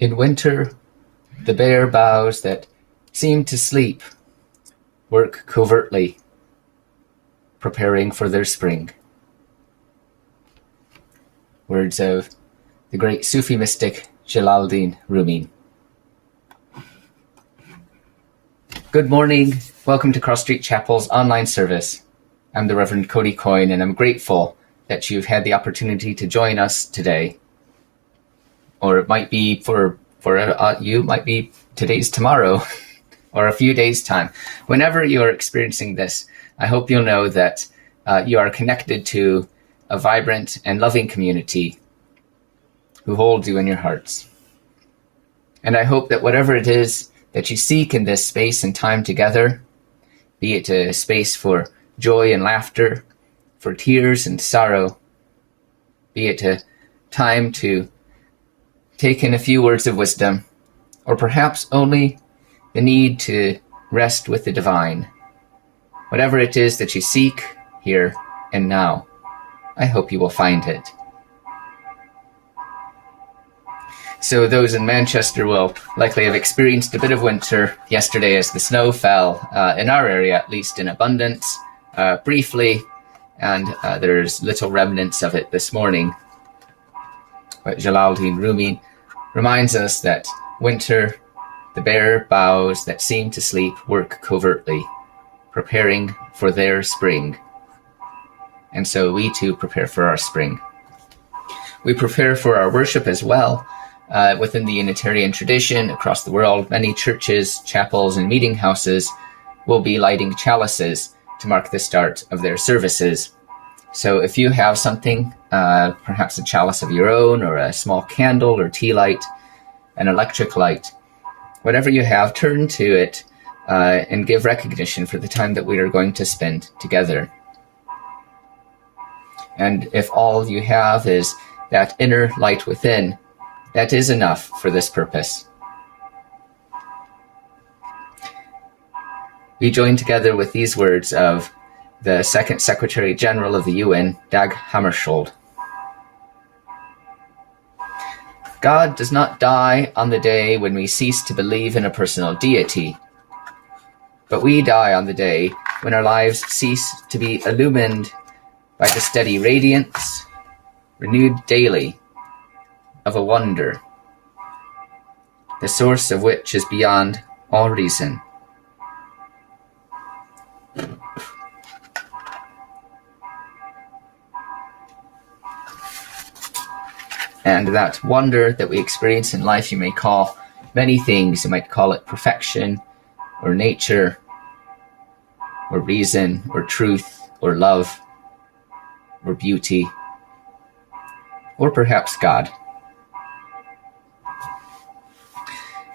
In winter, the bare boughs that seem to sleep work covertly, preparing for their spring. Words of the great Sufi mystic Jalaluddin Rumi. Good morning. Welcome to Cross Street Chapel's online service. I'm the Reverend Cody Coyne, and I'm grateful that you've had the opportunity to join us today. Or it might be for you, might be today's tomorrow, or a few days' time. Whenever you're experiencing this, I hope you'll know that you are connected to a vibrant and loving community who holds you in your hearts. And I hope that whatever it is that you seek in this space and time together, be it a space for joy and laughter, for tears and sorrow, be it a time to take in a few words of wisdom, or perhaps only the need to rest with the divine. Whatever it is that you seek here and now, I hope you will find it. So those in Manchester will likely have experienced a bit of winter yesterday as the snow fell, in our area at least, in abundance, briefly, and there's little remnants of it this morning. But Jalaluddin Rumi reminds us that winter, the bare boughs that seem to sleep work covertly, preparing for their spring. And so we too prepare for our spring. We prepare for our worship as well. Within the Unitarian tradition across the world, many churches, chapels, and meeting houses will be lighting chalices to mark the start of their services. So if you have something, perhaps a chalice of your own, or a small candle or tea light, an electric light, whatever you have, turn to it and give recognition for the time that we are going to spend together. And if all you have is that inner light within, that is enough for this purpose. We join together with these words of the Second Secretary General of the UN, Dag Hammarskjöld. God does not die on the day when we cease to believe in a personal deity, but we die on the day when our lives cease to be illumined by the steady radiance, renewed daily, of a wonder, the source of which is beyond all reason. And that wonder that we experience in life, you may call many things. You might call it perfection, or nature, or reason, or truth, or love, or beauty, or perhaps God.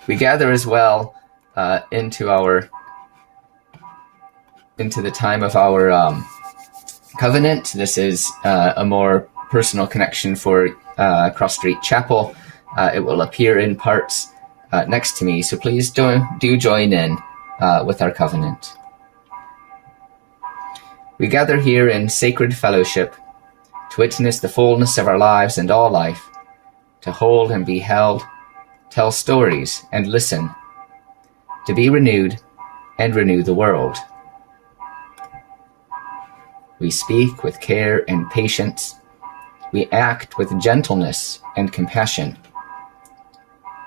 We gather as well into the time of our covenant. This is a more personal connection for Cross Street Chapel. It will appear in parts next to me, so please do join in with our covenant. We gather here in sacred fellowship to witness the fullness of our lives and all life, to hold and be held, tell stories and listen, to be renewed and renew the world. We speak with care and patience. We act with gentleness and compassion.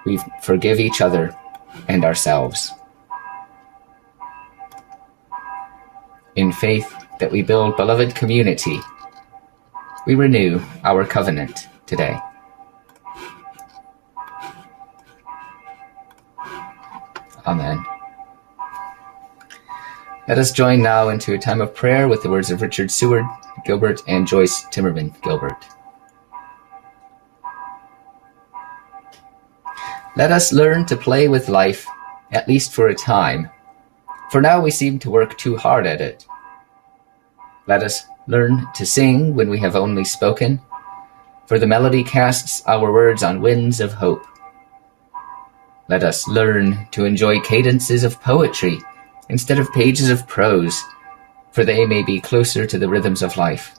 We forgive each other and ourselves. In faith that we build beloved community, we renew our covenant today. Amen. Let us join now into a time of prayer with the words of Richard Seward Gilbert and Joyce Timmerman Gilbert. Let us learn to play with life, at least for a time, for now we seem to work too hard at it. Let us learn to sing when we have only spoken, for the melody casts our words on winds of hope. Let us learn to enjoy cadences of poetry instead of pages of prose, for they may be closer to the rhythms of life.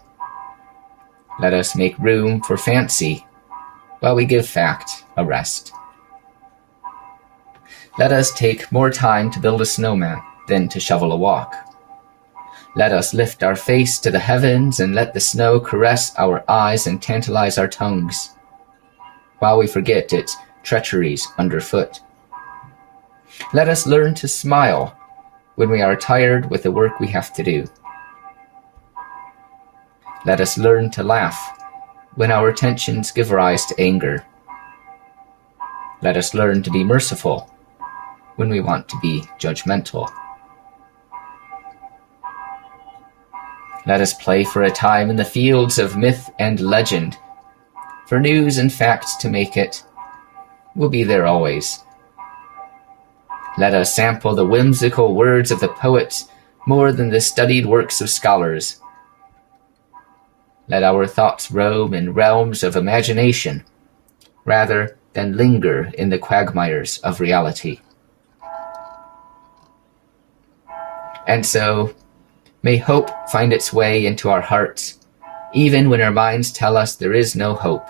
Let us make room for fancy while we give fact a rest. Let us take more time to build a snowman than to shovel a walk. Let us lift our face to the heavens and let the snow caress our eyes and tantalize our tongues, while we forget its treacheries underfoot. Let us learn to smile when we are tired with the work we have to do. Let us learn to laugh when our tensions give rise to anger. Let us learn to be merciful when we want to be judgmental. Let us play for a time in the fields of myth and legend, for news and facts to make it. We'll be there always. Let us sample the whimsical words of the poets more than the studied works of scholars. Let our thoughts roam in realms of imagination, rather than linger in the quagmires of reality. And so, may hope find its way into our hearts, even when our minds tell us there is no hope.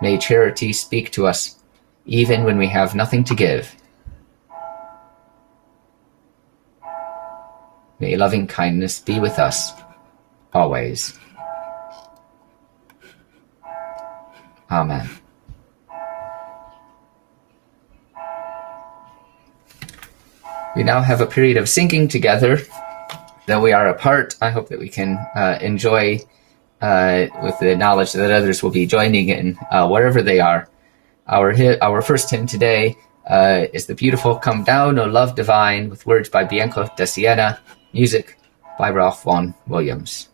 May charity speak to us, even when we have nothing to give. May loving kindness be with us, always. Amen. We now have a period of singing together. Though we are apart, I hope that we can enjoy with the knowledge that others will be joining in wherever they are. Our first hymn today is the beautiful Come Down, O Love Divine, with words by Bianco da Siena, music by Ralph Vaughan Williams.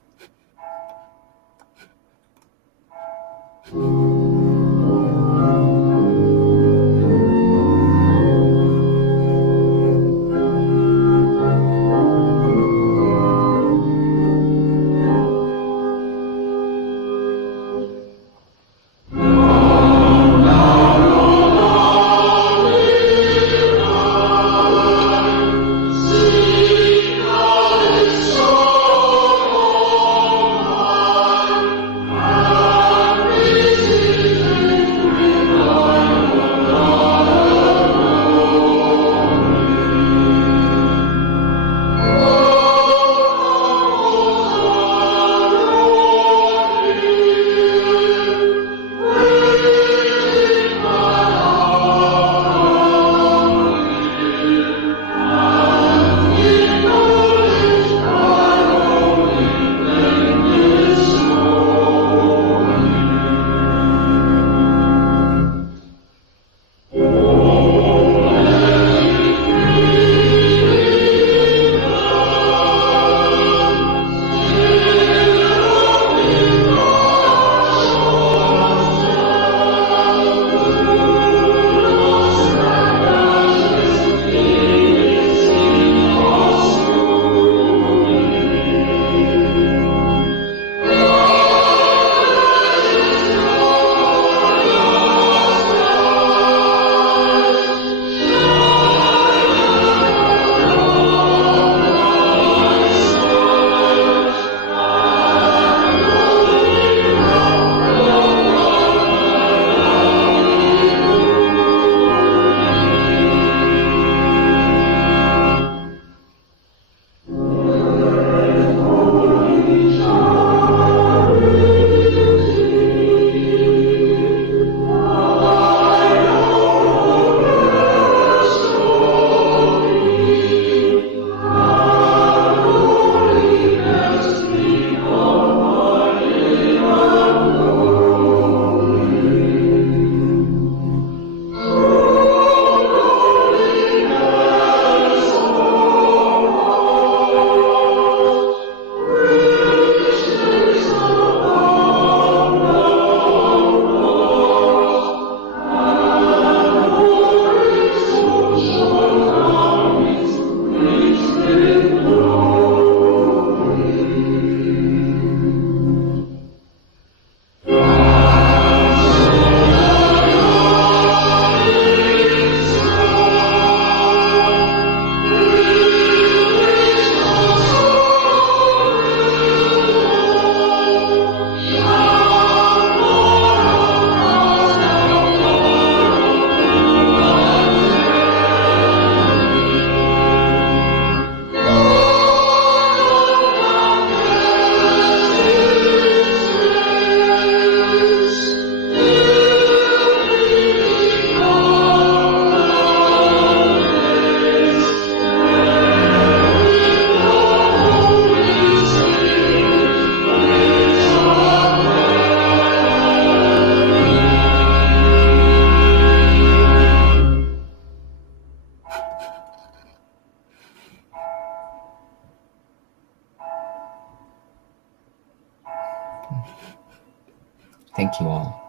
Thank you all.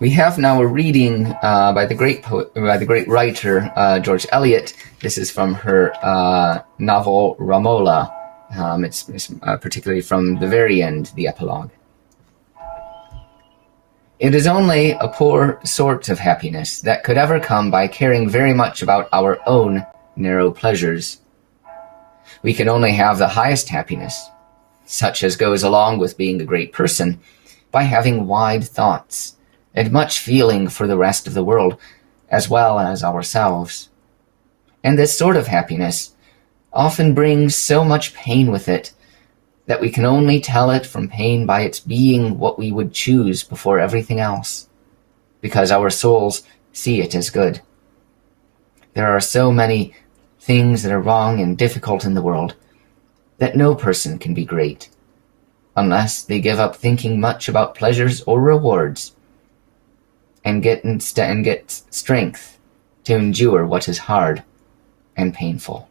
We have now a reading by the great writer George Eliot. This is from her novel Romola. It's particularly from the very end, the epilogue. It is only a poor sort of happiness that could ever come by caring very much about our own narrow pleasures. We can only have the highest happiness, such as goes along with being a great person, by having wide thoughts and much feeling for the rest of the world, as well as ourselves. And this sort of happiness often brings so much pain with it that we can only tell it from pain by its being what we would choose before everything else, because our souls see it as good. There are so many things that are wrong and difficult in the world that no person can be great unless they give up thinking much about pleasures or rewards and get strength to endure what is hard and painful.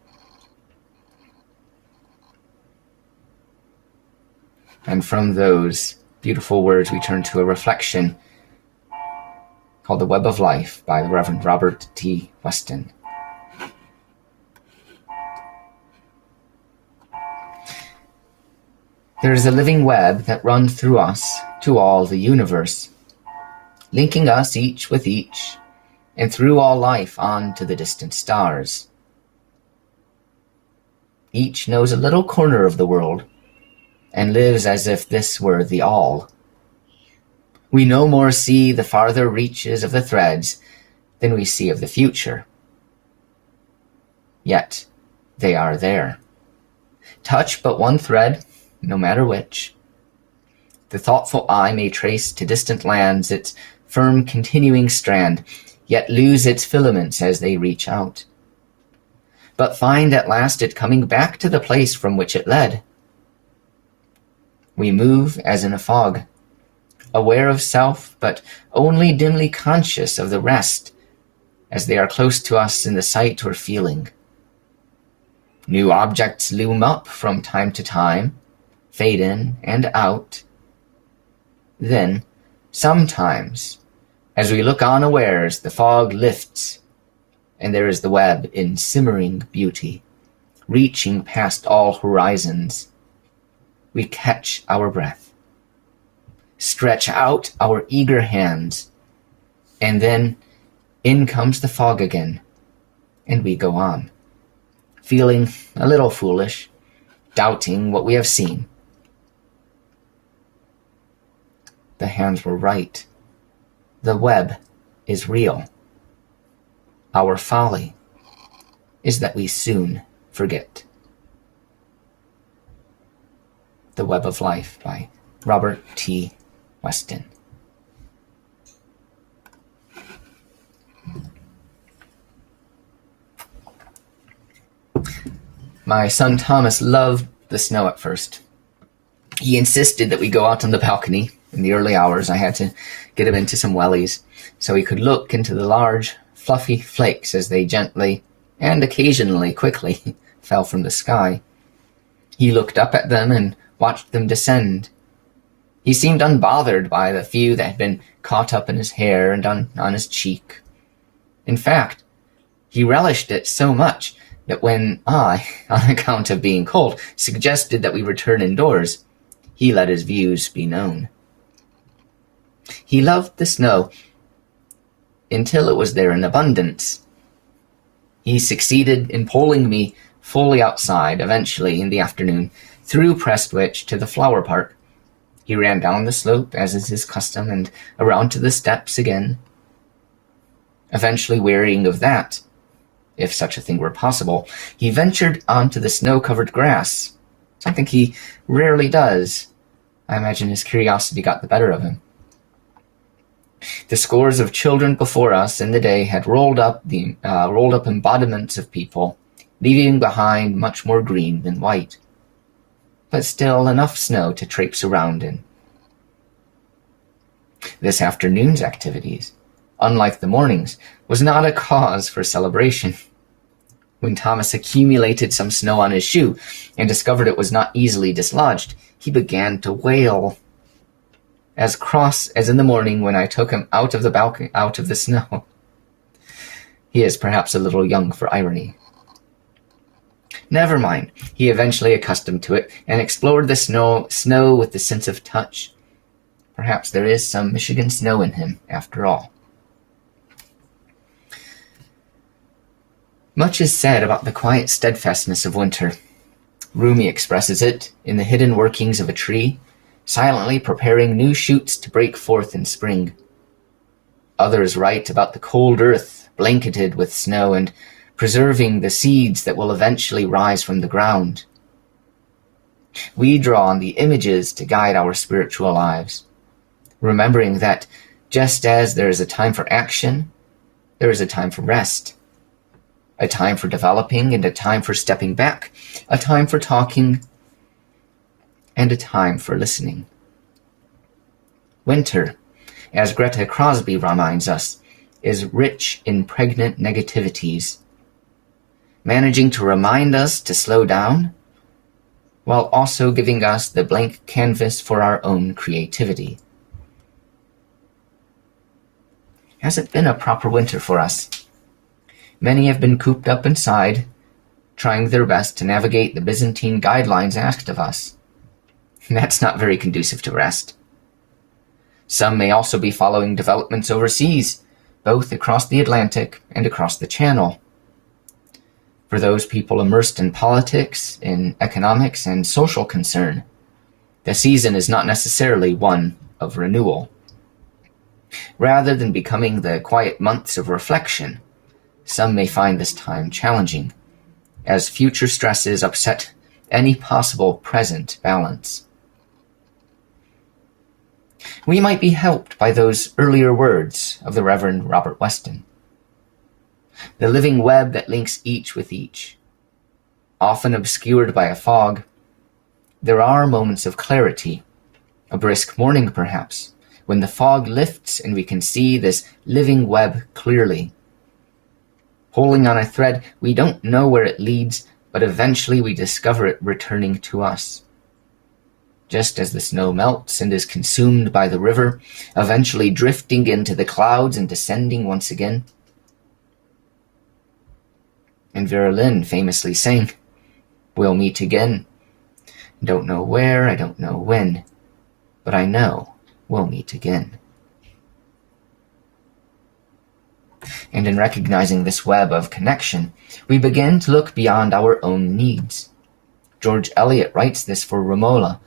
And from those beautiful words, we turn to a reflection called The Web of Life by the Reverend Robert T. Weston. There is a living web that runs through us to all the universe, linking us each with each, and through all life on to the distant stars. Each knows a little corner of the world, and lives as if this were the all. We no more see the farther reaches of the threads than we see of the future. Yet they are there. Touch but one thread, no matter which. The thoughtful eye may trace to distant lands its firm continuing strand, yet lose its filaments as they reach out, but find at last it coming back to the place from which it led. We move as in a fog, aware of self, but only dimly conscious of the rest as they are close to us in the sight or feeling. New objects loom up from time to time, fade in and out. Then, sometimes, as we look unawares, the fog lifts, and there is the web in simmering beauty, reaching past all horizons. We catch our breath, stretch out our eager hands, and then in comes the fog again, and we go on, feeling a little foolish, doubting what we have seen. The hands were right. The web is real. Our folly is that we soon forget. The Web of Life by Robert T. Weston. My son Thomas loved the snow at first. He insisted that we go out on the balcony in the early hours. I had to get him into some wellies so he could look into the large, fluffy flakes as they gently and occasionally quickly fell from the sky. He looked up at them and watched them descend. He seemed unbothered by the few that had been caught up in his hair and on his cheek. In fact, he relished it so much that when I, on account of being cold, suggested that we return indoors, he let his views be known. He loved the snow until it was there in abundance. He succeeded in pulling me fully outside, eventually in the afternoon, through Prestwich to the flower park. He ran down the slope, as is his custom, and around to the steps again. Eventually wearying of that, if such a thing were possible, he ventured onto the snow-covered grass, something he rarely does. I imagine his curiosity got the better of him. The scores of children before us in the day had rolled up embodiments of people, leaving behind much more green than white, but still enough snow to traipse around in. This afternoon's activities, unlike the morning's, was not a cause for celebration. When Thomas accumulated some snow on his shoe and discovered it was not easily dislodged, he began to wail. As cross as in the morning when I took him out of the balcony, out of the snow. He is perhaps a little young for irony. Never mind. He eventually accustomed to it and explored the snow with the sense of touch. Perhaps there is some Michigan snow in him, after all. Much is said about the quiet steadfastness of winter. Rumi expresses it in the hidden workings of a tree, silently preparing new shoots to break forth in spring. Others write about the cold earth blanketed with snow and preserving the seeds that will eventually rise from the ground. We draw on the images to guide our spiritual lives, remembering that just as there is a time for action, there is a time for rest, a time for developing and a time for stepping back, a time for talking and a time for listening. Winter, as Greta Crosby reminds us, is rich in pregnant negativities, managing to remind us to slow down while also giving us the blank canvas for our own creativity. Has it been a proper winter for us? Many have been cooped up inside, trying their best to navigate the Byzantine guidelines asked of us. That's not very conducive to rest. Some may also be following developments overseas, both across the Atlantic and across the Channel. For those people immersed in politics, in economics, and social concern, the season is not necessarily one of renewal. Rather than becoming the quiet months of reflection, some may find this time challenging, as future stresses upset any possible present balance. We might be helped by those earlier words of the Reverend Robert Weston. The living web that links each with each. Often obscured by a fog, there are moments of clarity, a brisk morning perhaps, when the fog lifts and we can see this living web clearly. Pulling on a thread, we don't know where it leads, but eventually we discover it returning to us. Just as the snow melts and is consumed by the river, eventually drifting into the clouds and descending once again. And Vera Lynn famously sang, "We'll meet again. Don't know where, I don't know when, but I know we'll meet again." And in recognizing this web of connection, we begin to look beyond our own needs. George Eliot writes this for Romola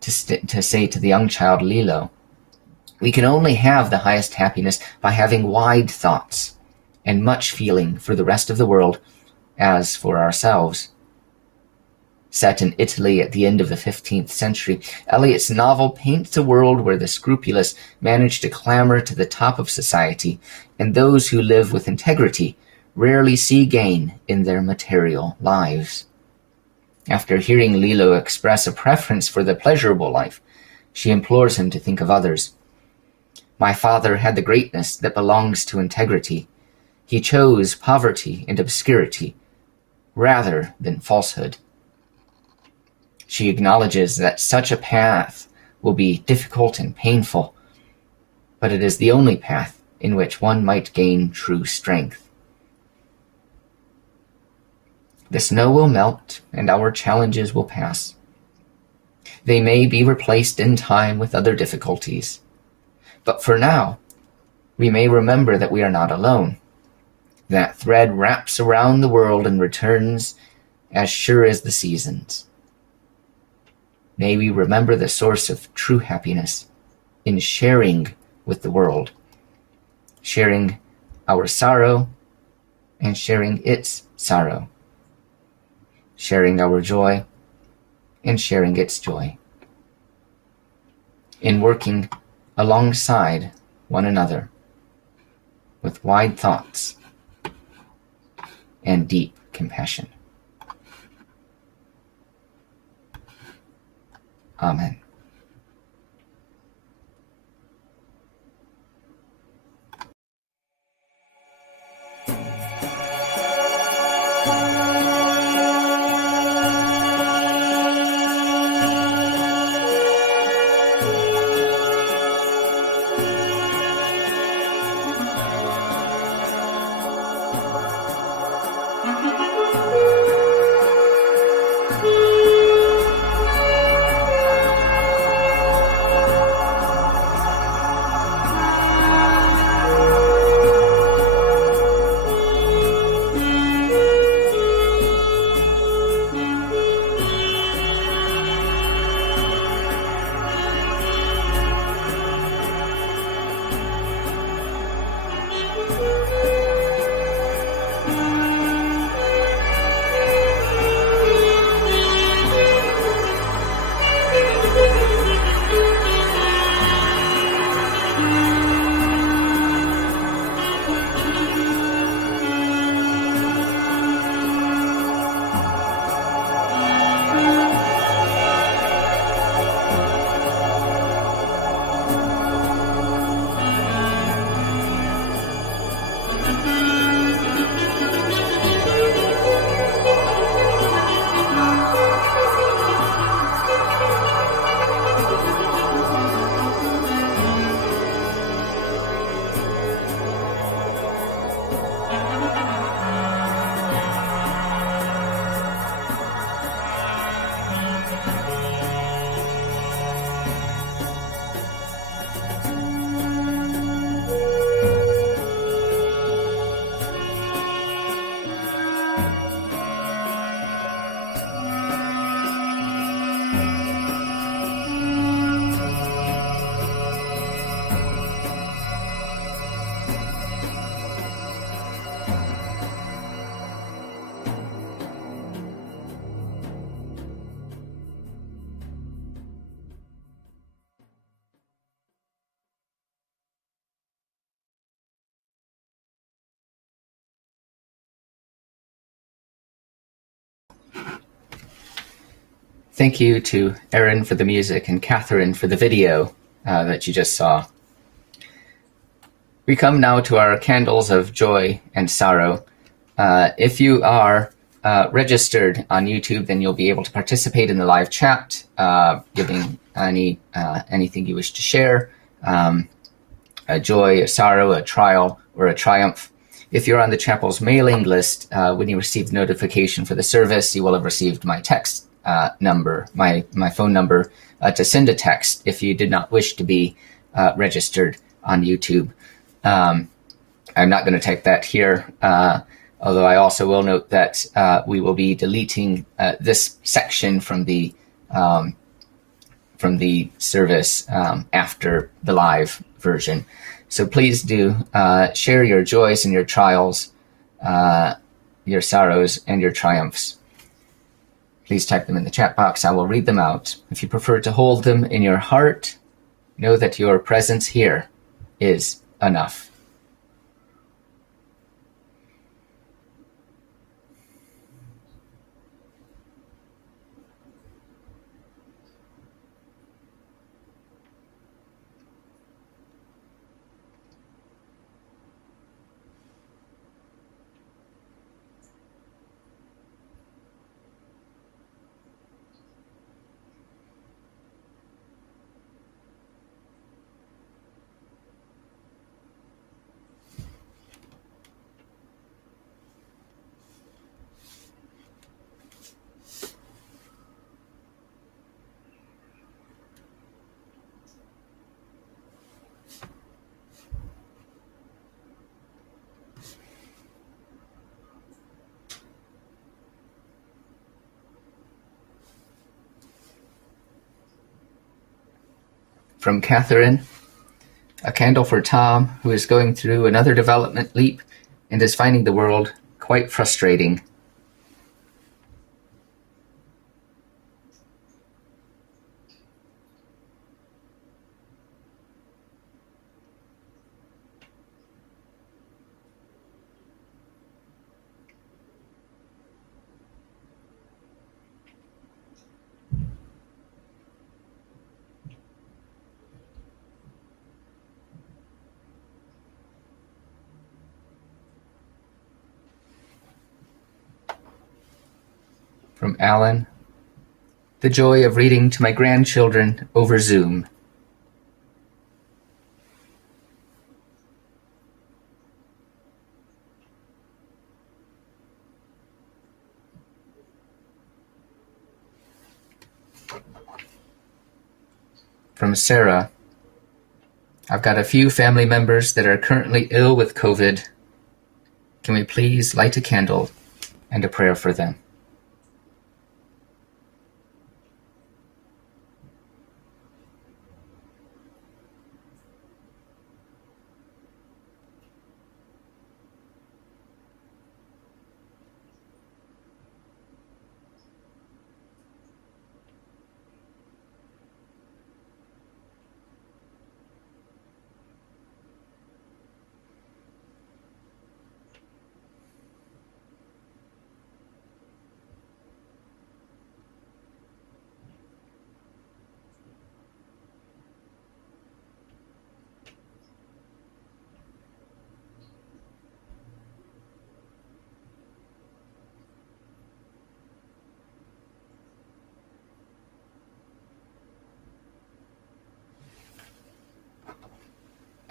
to say to the young child Lilo, "We can only have the highest happiness by having wide thoughts and much feeling for the rest of the world as for ourselves." Set in Italy at the end of the 15th century, Eliot's novel paints a world where the scrupulous manage to clamber to the top of society, and those who live with integrity rarely see gain in their material lives. After hearing Lilo express a preference for the pleasurable life, she implores him to think of others. "My father had the greatness that belongs to integrity. He chose poverty and obscurity rather than falsehood." She acknowledges that such a path will be difficult and painful, but it is the only path in which one might gain true strength. The snow will melt and our challenges will pass. They may be replaced in time with other difficulties, but for now, we may remember that we are not alone. That thread wraps around the world and returns as sure as the seasons. May we remember the source of true happiness in sharing with the world, sharing our sorrow and sharing its sorrow, sharing our joy and sharing its joy, in working alongside one another with wide thoughts and deep compassion. Amen. thank you to Erin for the music and Catherine for the video that you just saw. We come now to our candles of joy and sorrow. If you are registered on YouTube, then you'll be able to participate in the live chat, giving anything you wish to share, a joy, a sorrow, a trial, or a triumph. If you're on the chapel's mailing list, when you receive notification for the service, you will have received my text number, my phone number, to send a text if you did not wish to be registered on YouTube. I'm not going to type that here, although I also will note that we will be deleting this section from the service after the live version. So please do share your joys and your trials, your sorrows and your triumphs. Please type them in the chat box. I will read them out. If you prefer to hold them in your heart, know that your presence here is enough. From Catherine, a candle for Tom, who is going through another development leap and is finding the world quite frustrating. From Alan, the joy of reading to my grandchildren over Zoom. From Sarah, I've got a few family members that are currently ill with COVID. Can we please light a candle and a prayer for them?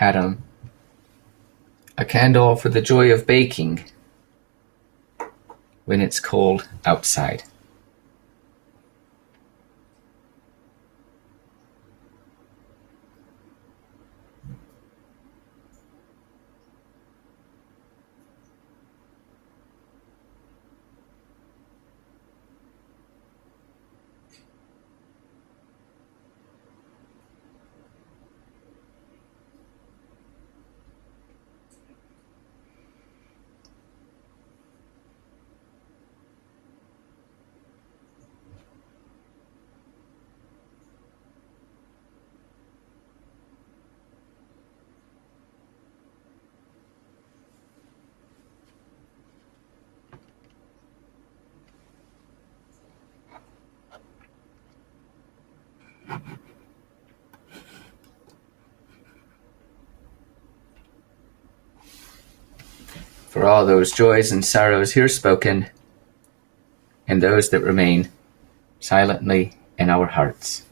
Adam, a candle for the joy of baking when it's cold outside. For all those joys and sorrows here spoken, and those that remain silently in our hearts.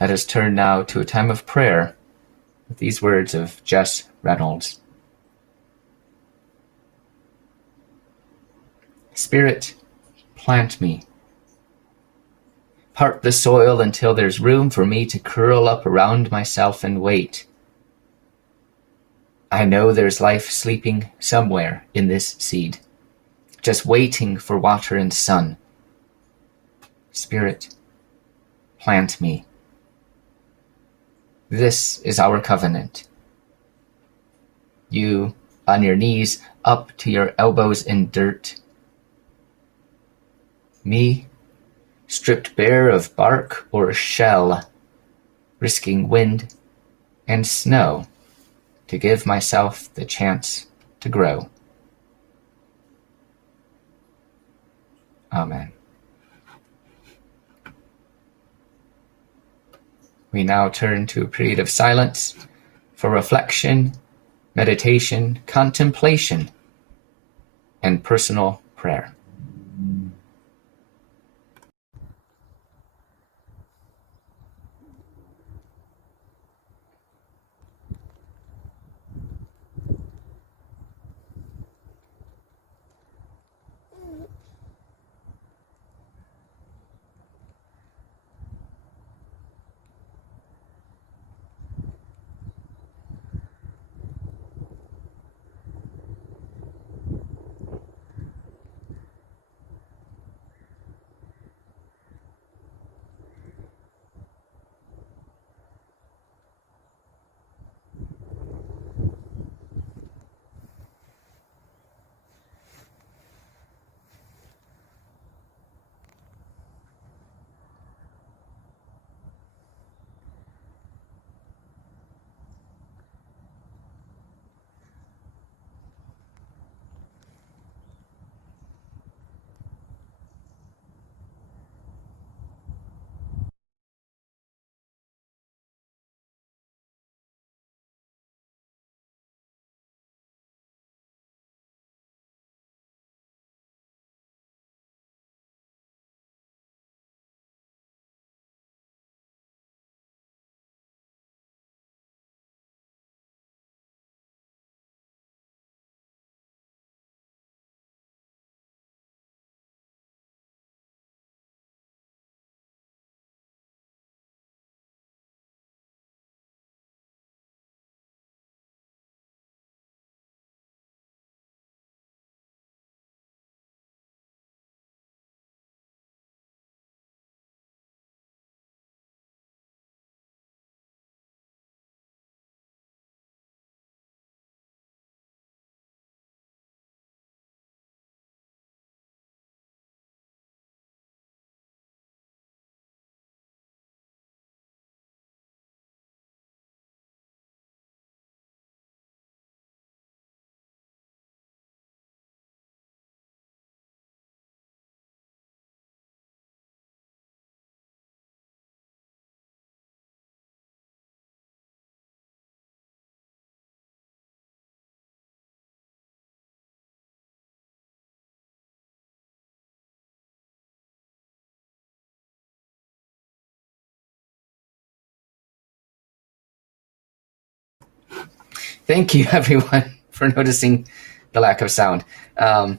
Let us turn now to a time of prayer with these words of Jess Reynolds. Spirit, plant me. Part the soil until there's room for me to curl up around myself and wait. I know there's life sleeping somewhere in this seed, just waiting for water and sun. Spirit, plant me. This is our covenant. You, on your knees, up to your elbows in dirt. Me, stripped bare of bark or shell, risking wind and snow to give myself the chance to grow. Amen. We now turn to a period of silence for reflection, meditation, contemplation, and personal prayer. Thank you, everyone, for noticing the lack of sound. I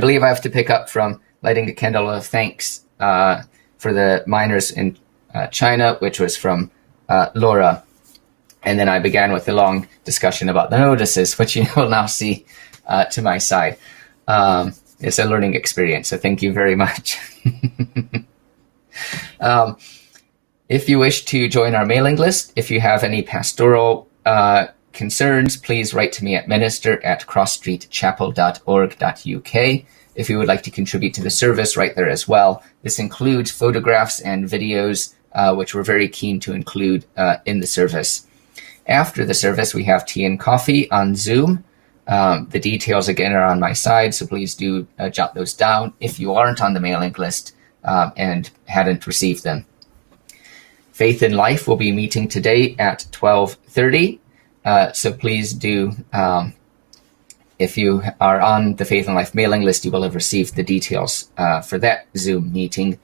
believe I have to pick up from lighting a candle of thanks for the miners in China, which was from Laura. And then I began with a long discussion about the notices, which you will now see to my side. It's a learning experience, so thank you very much. If you wish to join our mailing list, if you have any pastoral concerns, please write to me at minister@crossstreetchapel.org.uk. If you would like to contribute to the service, right there as well. This includes photographs and videos, which we're very keen to include in the service. After the service, we have tea and coffee on Zoom. The details, again, are on my side, so please do jot those down if you aren't on the mailing list and hadn't received them. Faith in Life will be meeting today at 12:30, so please do, if you are on the Faith in Life mailing list, you will have received the details for that Zoom meeting.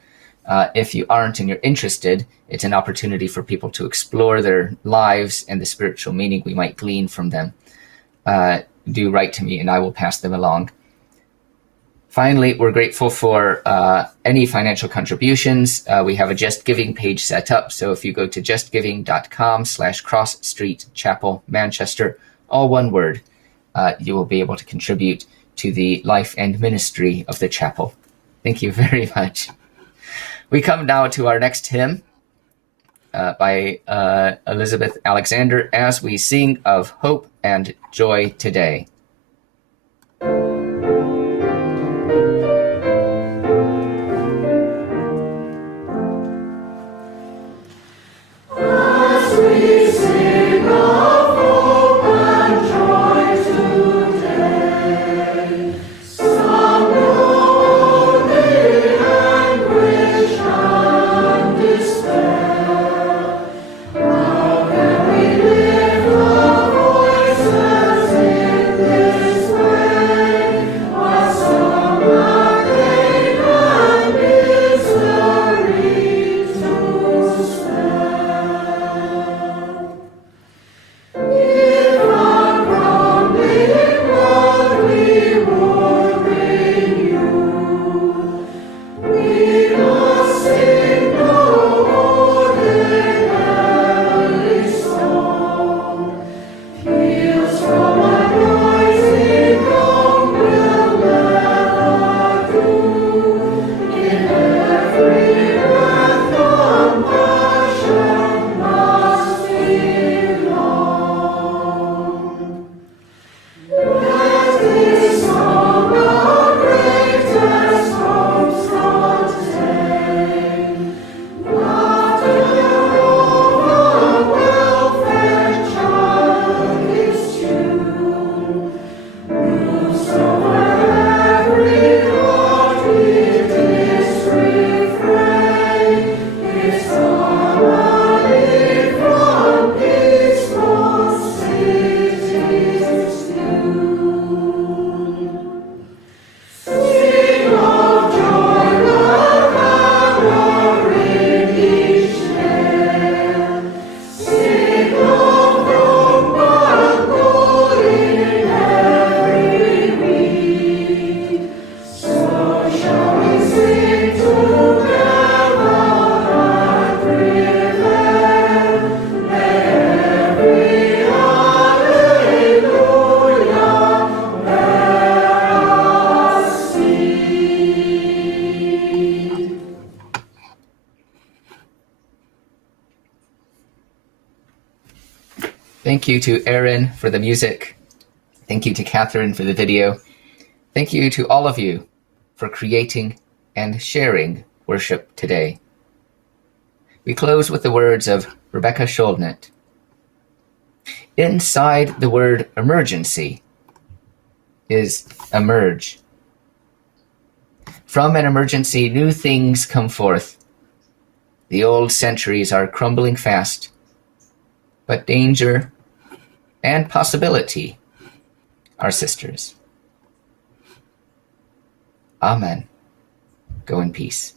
If you aren't and you're interested, it's an opportunity for people to explore their lives and the spiritual meaning we might glean from them. Do write to me and I will pass them along. Finally, we're grateful for any financial contributions. We have a Just Giving page set up. So if you go to justgiving.com/Cross Street Chapel, Manchester, all one word, you will be able to contribute to the life and ministry of the chapel. Thank you very much. We come now to our next hymn by Elizabeth Alexander, as we sing of hope and joy today. Thank you to Aaron for the music. Thank you to Catherine for the video. Thank you to all of you for creating and sharing worship today. We close with the words of Rebecca Schuldnet. Inside the word emergency is emerge. From an emergency, new things come forth. The old centuries are crumbling fast, but danger and possibility are sisters. Amen. Go in peace.